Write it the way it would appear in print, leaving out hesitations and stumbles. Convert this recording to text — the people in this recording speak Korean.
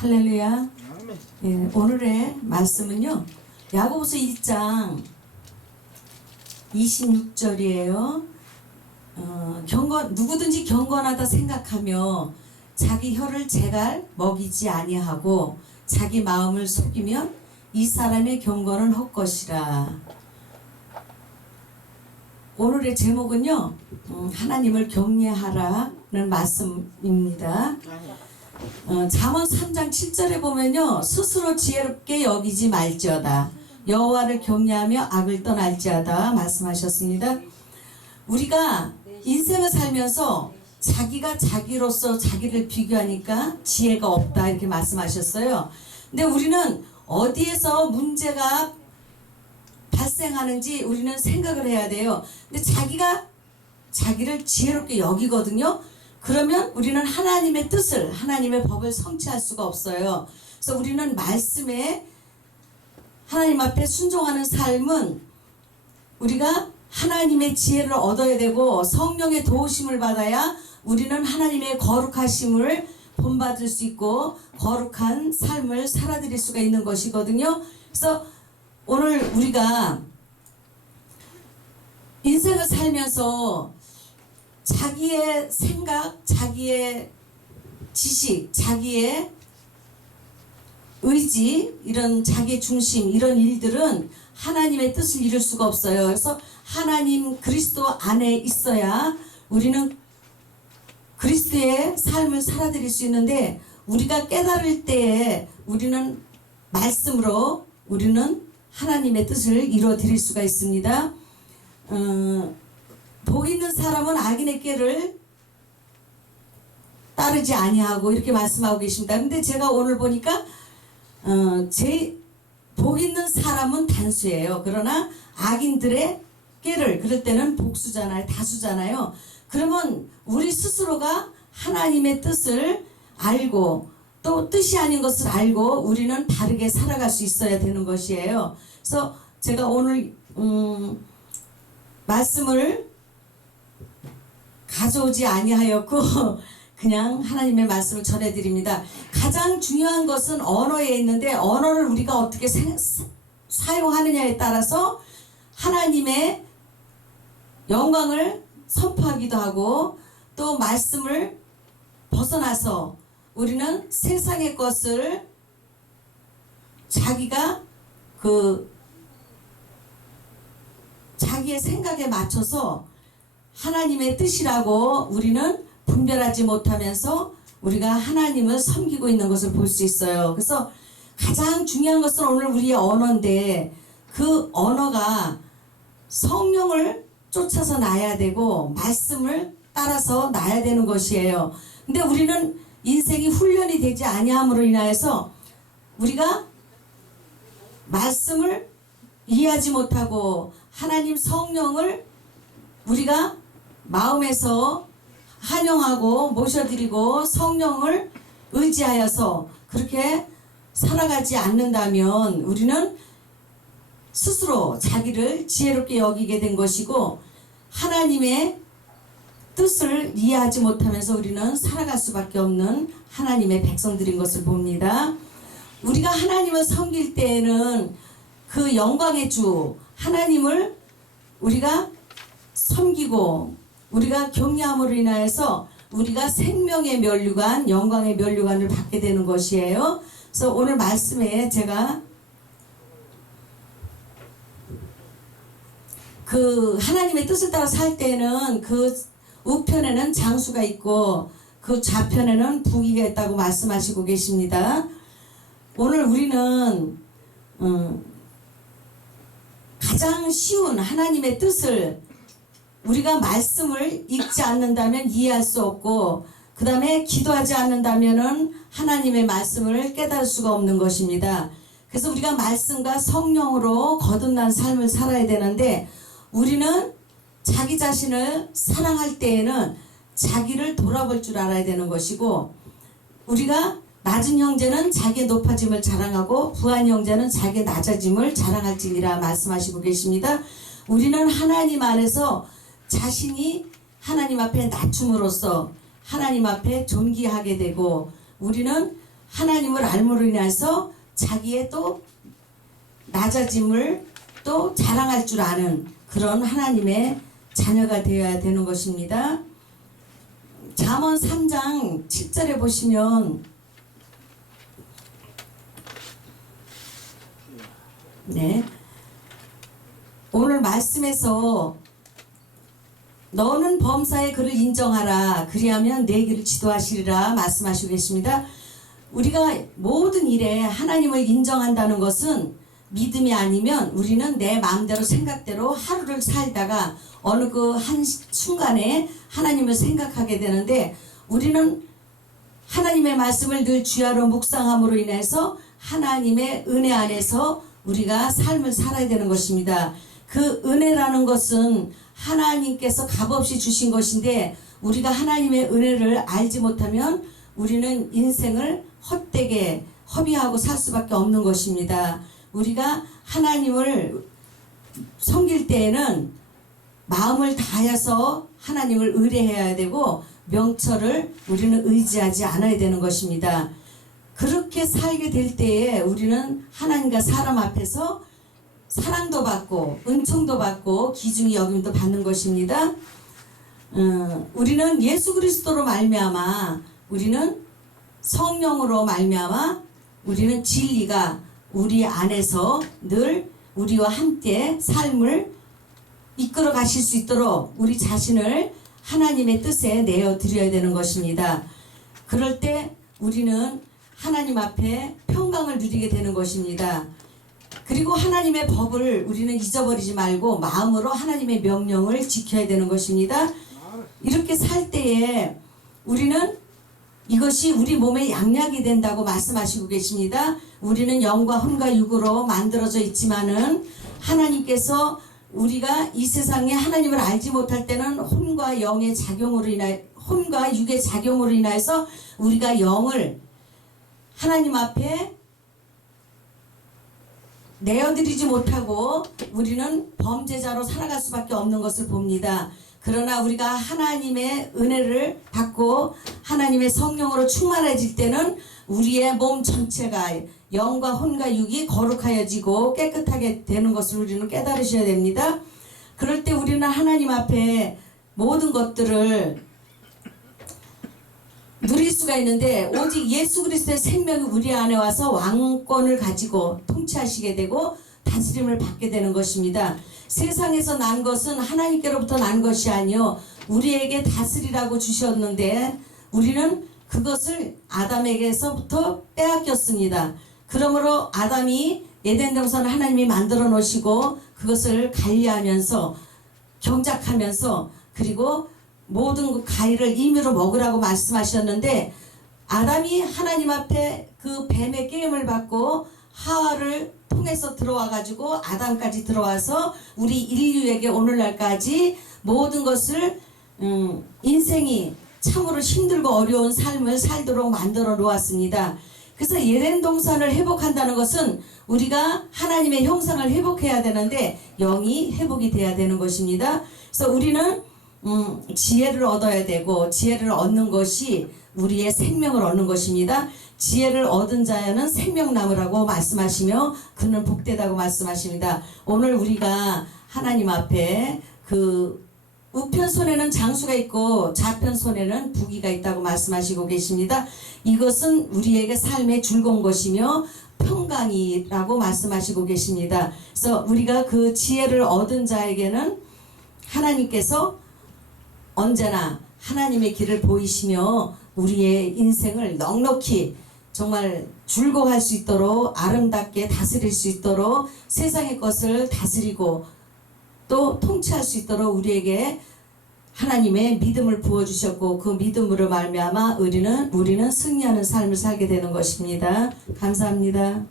할렐루야. 예, 오늘의 말씀은요, 야고보서 1장 26절이에요. 누구든지 경건하다 생각하며 자기 혀를 제갈 먹이지 아니하고 자기 마음을 속이면 이 사람의 경건은 헛것이라. 오늘의 제목은요, 하나님을 경외하라는 말씀입니다. 잠언 3장 7절에 보면요, 스스로 지혜롭게 여기지 말지어다. 여호와를 경외하며 악을 떠날지어다 말씀하셨습니다. 우리가 인생을 살면서 자기가 자기로서 자기를 비교하니까 지혜가 없다 이렇게 말씀하셨어요. 근데 우리는 어디에서 문제가 발생하는지 우리는 생각을 해야 돼요. 근데 자기가 자기를 지혜롭게 여기거든요. 그러면 우리는 하나님의 뜻을, 하나님의 법을 성취할 수가 없어요. 그래서 우리는 말씀에 하나님 앞에 순종하는 삶은 우리가 하나님의 지혜를 얻어야 되고 성령의 도우심을 받아야 우리는 하나님의 거룩하심을 본받을 수 있고 거룩한 삶을 살아드릴 수가 있는 것이거든요. 그래서 오늘 우리가 인생을 살면서 자기의 생각, 자기의 지식, 자기의 의지, 이런 자기 중심, 이런 일들은 하나님의 뜻을 이룰 수가 없어요. 그래서 하나님 그리스도 안에 있어야 우리는 그리스도의 삶을 살아드릴 수 있는데, 우리가 깨달을 때에 우리는 말씀으로 우리는 하나님의 뜻을 이루어 드릴 수가 있습니다. 복 있는 사람은 악인의 꾀를 따르지 아니하고 이렇게 말씀하고 계십니다. 근데 제가 오늘 보니까 복 있는 사람은 단수예요. 그러나 악인들의 꾀를, 그럴 때는 복수잖아요. 다수잖아요. 그러면 우리 스스로가 하나님의 뜻을 알고 또 뜻이 아닌 것을 알고 우리는 바르게 살아갈 수 있어야 되는 것이에요. 그래서 제가 오늘 말씀을 가져오지 아니하였고 그냥 하나님의 말씀을 전해드립니다. 가장 중요한 것은 언어에 있는데, 언어를 우리가 어떻게 사용하느냐에 따라서 하나님의 영광을 선포하기도 하고 또 말씀을 벗어나서 우리는 세상의 것을 자기가 자기의 생각에 맞춰서 하나님의 뜻이라고 우리는 분별하지 못하면서 우리가 하나님을 섬기고 있는 것을 볼 수 있어요. 그래서 가장 중요한 것은 오늘 우리의 언어인데, 그 언어가 성령을 쫓아서 나야 되고 말씀을 따라서 나야 되는 것이에요. 근데 우리는 인생이 훈련이 되지 아니함으로 인하여서 우리가 말씀을 이해하지 못하고 하나님 성령을 우리가 마음에서 환영하고 모셔드리고 성령을 의지하여서 그렇게 살아가지 않는다면 우리는 스스로 자기를 지혜롭게 여기게 된 것이고 하나님의 뜻을 이해하지 못하면서 우리는 살아갈 수밖에 없는 하나님의 백성들인 것을 봅니다. 우리가 하나님을 섬길 때에는 그 영광의 주 하나님을 우리가 섬기고 우리가 경외함으로 인하여서 우리가 생명의 면류관, 영광의 면류관을 받게 되는 것이에요. 그래서 오늘 말씀에 제가 하나님의 뜻을 따라 살 때는 그 우편에는 장수가 있고 그 좌편에는 부귀가 있다고 말씀하시고 계십니다. 오늘 우리는 가장 쉬운 하나님의 뜻을 우리가 말씀을 읽지 않는다면 이해할 수 없고, 그 다음에 기도하지 않는다면은 하나님의 말씀을 깨달을 수가 없는 것입니다. 그래서 우리가 말씀과 성령으로 거듭난 삶을 살아야 되는데, 우리는 자기 자신을 사랑할 때에는 자기를 돌아볼 줄 알아야 되는 것이고, 우리가 낮은 형제는 자기의 높아짐을 자랑하고 부한 형제는 자기의 낮아짐을 자랑할지니라 말씀하시고 계십니다. 우리는 하나님 안에서 자신이 하나님 앞에 낮춤으로써 하나님 앞에 존귀하게 되고, 우리는 하나님을 알므로 인해서 자기의 또 낮아짐을 또 자랑할 줄 아는 그런 하나님의 자녀가 되어야 되는 것입니다. 잠언 3장 7절에 보시면 네, 오늘 말씀에서 너는 범사의 그를 인정하라 그리하면 내 길을 지도하시리라 말씀하시고 계십니다. 우리가 모든 일에 하나님을 인정한다는 것은 믿음이 아니면 우리는 내 마음대로 생각대로 하루를 살다가 어느 그 한 순간에 하나님을 생각하게 되는데, 우리는 하나님의 말씀을 늘 주야로 묵상함으로 인해서 하나님의 은혜 안에서 우리가 삶을 살아야 되는 것입니다. 그 은혜라는 것은 하나님께서 값없이 주신 것인데, 우리가 하나님의 은혜를 알지 못하면 우리는 인생을 헛되게 허비하고 살 수밖에 없는 것입니다. 우리가 하나님을 섬길 때에는 마음을 다해서 하나님을 의뢰해야 되고 명철을 우리는 의지하지 않아야 되는 것입니다. 그렇게 살게 될 때에 우리는 하나님과 사람 앞에서 사랑도 받고 은총도 받고 귀중히 여김도 받는 것입니다. 우리는 예수 그리스도로 말미암아, 우리는 성령으로 말미암아 우리는 진리가 우리 안에서 늘 우리와 함께 삶을 이끌어 가실 수 있도록 우리 자신을 하나님의 뜻에 내어 드려야 되는 것입니다. 그럴 때 우리는 하나님 앞에 평강을 누리게 되는 것입니다. 그리고 하나님의 법을 우리는 잊어버리지 말고 마음으로 하나님의 명령을 지켜야 되는 것입니다. 이렇게 살 때에 우리는 이것이 우리 몸의 양약이 된다고 말씀하시고 계십니다. 우리는 영과 혼과 육으로 만들어져 있지만은 하나님께서 우리가 이 세상에 하나님을 알지 못할 때는 혼과 영의 작용으로 혼과 육의 작용으로 인해서 우리가 영을 하나님 앞에 내어드리지 못하고 우리는 범죄자로 살아갈 수밖에 없는 것을 봅니다. 그러나 우리가 하나님의 은혜를 받고 하나님의 성령으로 충만해질 때는 우리의 몸 전체가 영과 혼과 육이 거룩하여지고 깨끗하게 되는 것을 우리는 깨달으셔야 됩니다. 그럴 때 우리는 하나님 앞에 모든 것들을 누릴 수가 있는데, 오직 예수 그리스도의 생명이 우리 안에 와서 왕권을 가지고 통치하시게 되고 다스림을 받게 되는 것입니다. 세상에서 난 것은 하나님께로부터 난 것이 아니요 우리에게 다스리라고 주셨는데 우리는 그것을 아담에게서부터 빼앗겼습니다. 그러므로 아담이 에덴 동산을 하나님이 만들어 놓으시고 그것을 관리하면서 경작하면서 그리고 모든 그 과일을 임의로 먹으라고 말씀하셨는데, 아담이 하나님 앞에 그 뱀의 게임을 받고 하와를 통해서 들어와 가지고 아담까지 들어와서 우리 인류에게 오늘날까지 모든 것을 인생이 참으로 힘들고 어려운 삶을 살도록 만들어 놓았습니다. 그래서 에덴 동산을 회복한다는 것은 우리가 하나님의 형상을 회복해야 되는데 영이 회복이 돼야 되는 것입니다. 그래서 우리는 지혜를 얻어야 되고, 지혜를 얻는 것이 우리의 생명을 얻는 것입니다. 지혜를 얻은 자는 생명나무라고 말씀하시며 그는 복되다고 말씀하십니다. 오늘 우리가 하나님 앞에 그 우편 손에는 장수가 있고 좌편 손에는 부귀가 있다고 말씀하시고 계십니다. 이것은 우리에게 삶의 즐거운 것이며 평강이라고 말씀하시고 계십니다. 그래서 우리가 그 지혜를 얻은 자에게는 하나님께서 언제나 하나님의 길을 보이시며 우리의 인생을 넉넉히 정말 즐거워할 수 있도록 아름답게 다스릴 수 있도록 세상의 것을 다스리고 또 통치할 수 있도록 우리에게 하나님의 믿음을 부어주셨고 그 믿음으로 말미암아 우리는 승리하는 삶을 살게 되는 것입니다. 감사합니다.